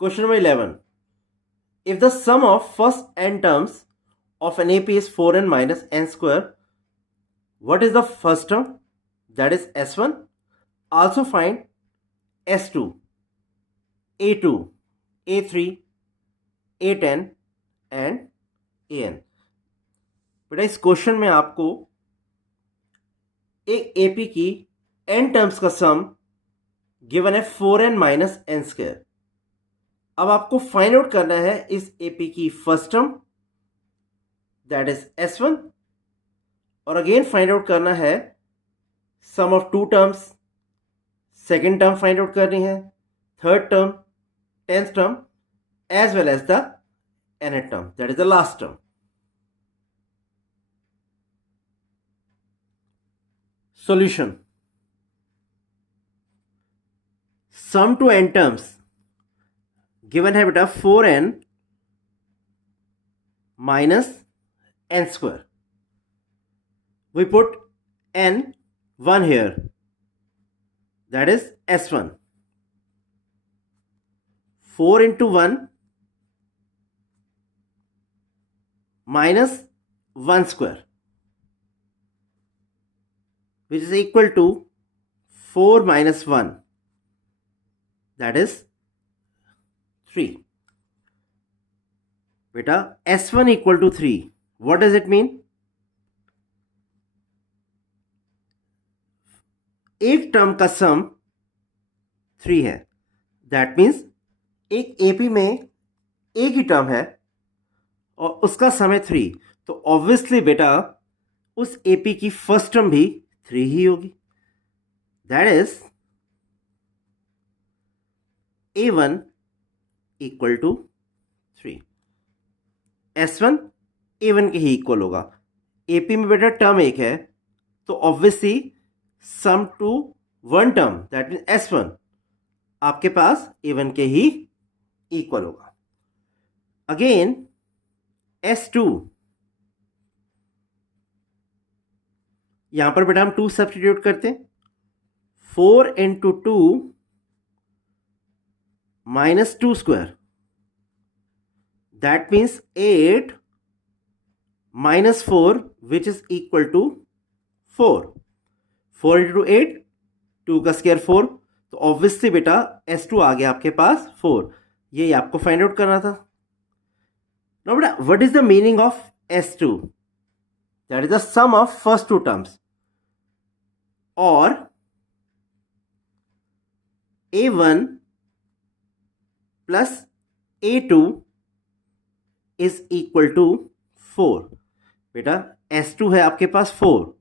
Question number 11. If the sum of first n terms of an AP is 4n minus n square, what is the first term? That is S1. Also find S2, A2, A3, A10 and AN. बेटा इस question में आपको एक AP की n terms का सम given है 4n minus n square. अब आपको फाइंड आउट करना है इस AP की first term that is S1 और अगेन फाइंड आउट करना है sum of two terms. Second term find out करनी है, third term, 10th term as well as the nth term that is the last term. Solution sum to n terms given है बेटा 4n minus n square. We put n1 here, that is S1. 4 into 1 minus 1 square, which is equal to 4 minus 1, that is 3. Beta, S1 equal to 3. What does it mean? एक term का सम 3 है, that means एक AP में एक ही term है और उसका सम है 3, तो ऑब्वियसली बेटा उस एपी की फर्स्ट टर्म भी 3 ही होगी। That is A1 equal to 3। S1 A1 के ही इक्वल होगा। एपी में बेटा टर्म एक है तो obviously sum to one term that mean S1 आपके पास A1 के ही इक्वल होगा। अगेन S2, यहां पर बेटा हम 2 सब्स्टिट्यूट करते हैं। 4 into 2 minus 2 square, that means 8 minus 4 which is equal to 4. 4 into 8, 2 का स्क्वायर 4, तो ऑब्वियसली बेटा S2 आ गया आपके पास 4। ये आपको फाइंड आउट करना था। नाउ बेटा what is the meaning of S2? That is the sum of first two terms, और A1 plus A2 is equal to 4। बेटा S2 है आपके पास 4,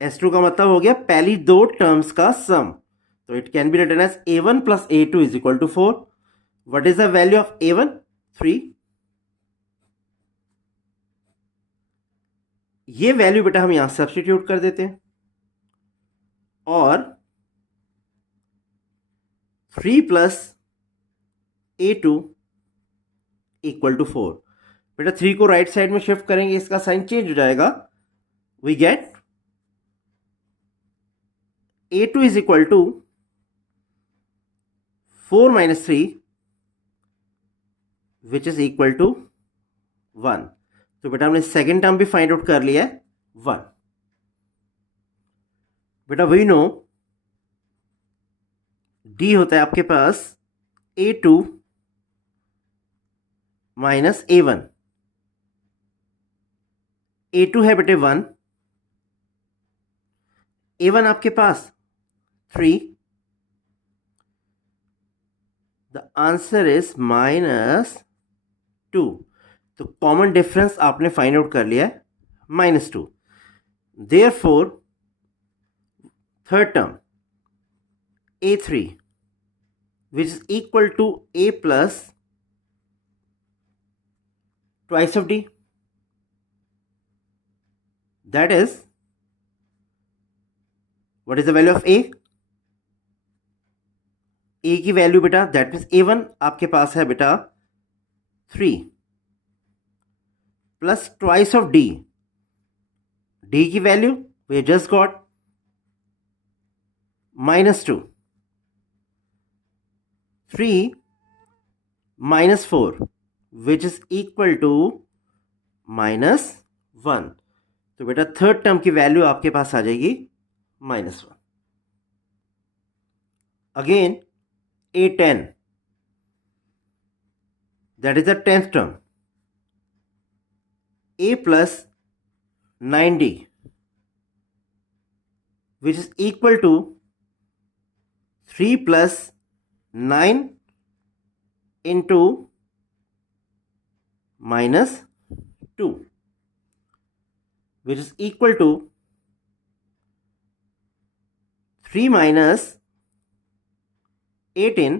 S2 का मतलब हो गया पहली दो टर्म्स का सम, तो it can be written as A1 plus A2 is equal to 4। What is the value of A1? 3। ये वैल्यू बेटा हम यहां सब्स्टिट्यूट कर देते हैं और 3 प्लस A2 इक्वल टू 4। बेटा 3 को राइट साइड में शिफ्ट करेंगे, इसका साइन चेंज हो जाएगा। We get A2 is equal to 4 minus 3 which is equal to 1। तो बेटा हमने सेकेंड टर्म भी फाइंड आउट कर लिया है 1। बेटा वी नो D होता है आपके पास A2 माइनस A1। A2 है बेटे 1, A1 आपके पास 3, द आंसर इज -2। तो कॉमन डिफरेंस आपने फाइंड आउट कर लिया है -2। Therefore third term A3 which is equal to A plus twice of D, that is what is the value of A? A की वैल्यू बेटा दैट मीन्स A1 आपके पास है बेटा 3 plus twice of D। D की वैल्यू we just got -2। 3 -4 which is equal to -1। तो बेटा थर्ड टर्म की वैल्यू आपके पास आ जाएगी -1। Again A10, that is the 10th term, A plus 9D, which is equal to 3 plus 9 into -2, which is equal to 3 minus 18,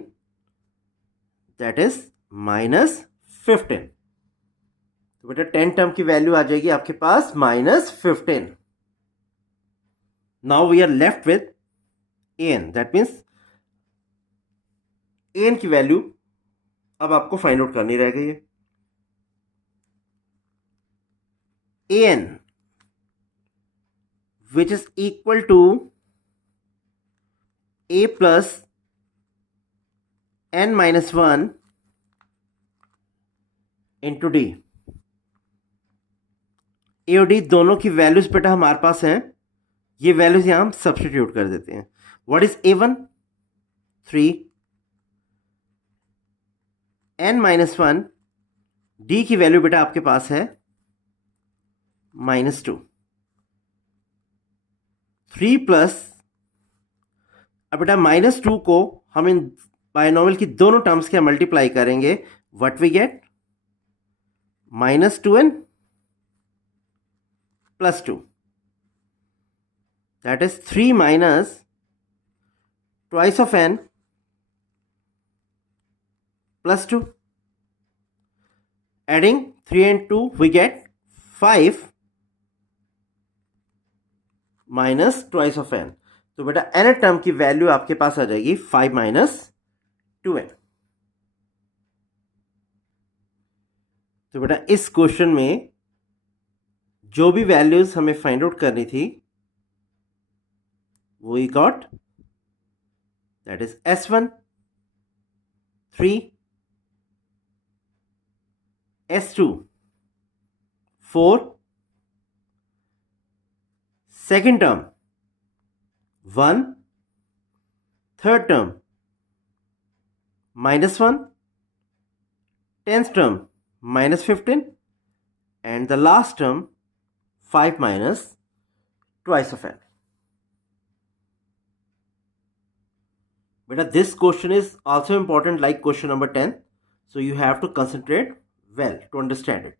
that is -15। तो बेटा 10 term की value आ जाएगी आपके पास -15। Now we are left with an, that means an की वैल्यू अब आपको फाइंड आउट करनी रह गई है। an which is equal to a plus n minus 1 into D. A और डी दोनों की वैल्यूज बेटा हमारे पास हैं, ये वैल्यूज यहां हम सब्सटीट्यूट कर देते हैं। What is A1? 3, n minus 1, D की वैल्यू बेटा आपके पास है -2। 3 प्लस, अब बेटा -2 को हम इन बायनोमियल की दोनों टर्म्स के मल्टीप्लाई करेंगे, what we get? -2n plus 2, that is 3 minus twice of n plus 2. Adding 3 and 2 we get 5 minus twice of n। तो बेटा n टर्म की वैल्यू आपके पास आ जाएगी 5 minus 2n। तो बेटा इस क्वेश्चन में जो भी वैल्यूज हमें फाइंड आउट करनी थी वो he got, that is S1 3, S2 4, second term 1, third term -1, tenth term -15, and the last term 5 minus twice of n। Beta, this question is also important like question number 10, so you have to concentrate well to understand it.